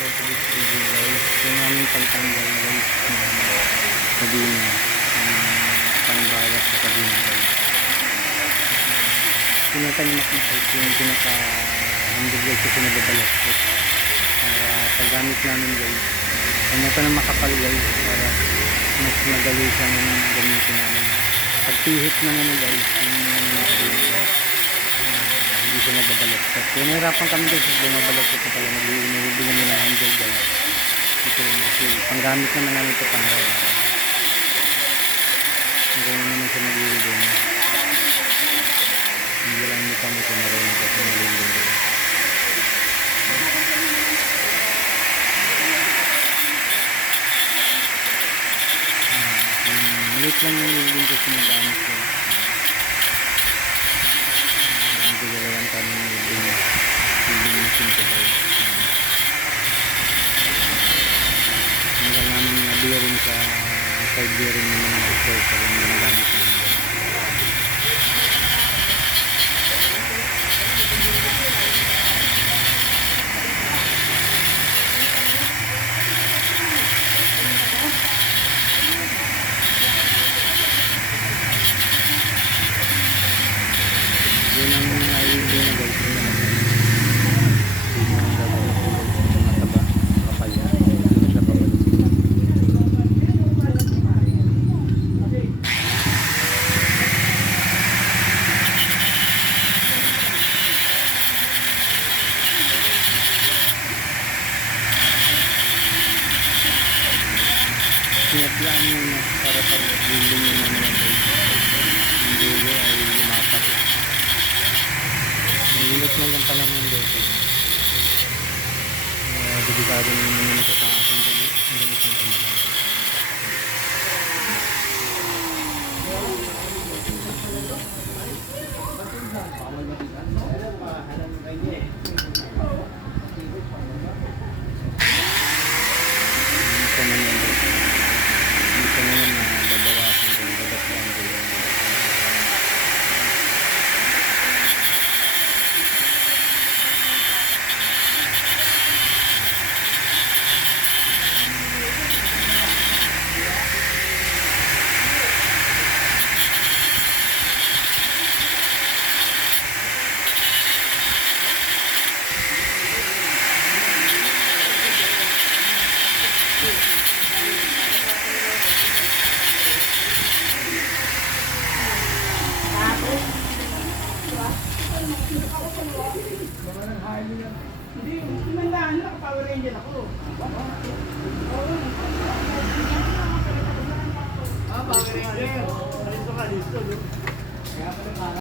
So to this video guys, yung aming pagtanggal guys kabina, pangbawas sa kabina guys. Pinatanimak na guys yung pinaka-handle guys kasi nababalas ko para paggamit namin guys. Kanya pa na makapal guys para mas madali siyang gamitin namin. Pagpihit na naman guys, hindi siya nababalas. Kaya nahirapan kami guys kung bumabalas ko pala nabibigyan nyo ng handle guys. Ito kasi panggamit naman namin ito pang-araw-araw. Hindi naman siya nag-iulong. Hindi lang nito kami ito marunong kasi nag-iulong guys. Malit lang yung iulong kasi nagamit ko. Hindi lang kami iulong machine ko guys. Hanggang namin na bearing sa side bearing ng mga exhaust yung ginagamit namin. Yun ang naiulong na guys. Sinatlaan mo na para pag building mo naman guys. Yung dulo ay lumapat. Nilot na lang palang yung guys. Delikado naman naman ito sa akin guys. Hindi mo siyang kamay. Hindi, kumandaan na, Power Ranger ako. Power Ranger. Listo ka, listo.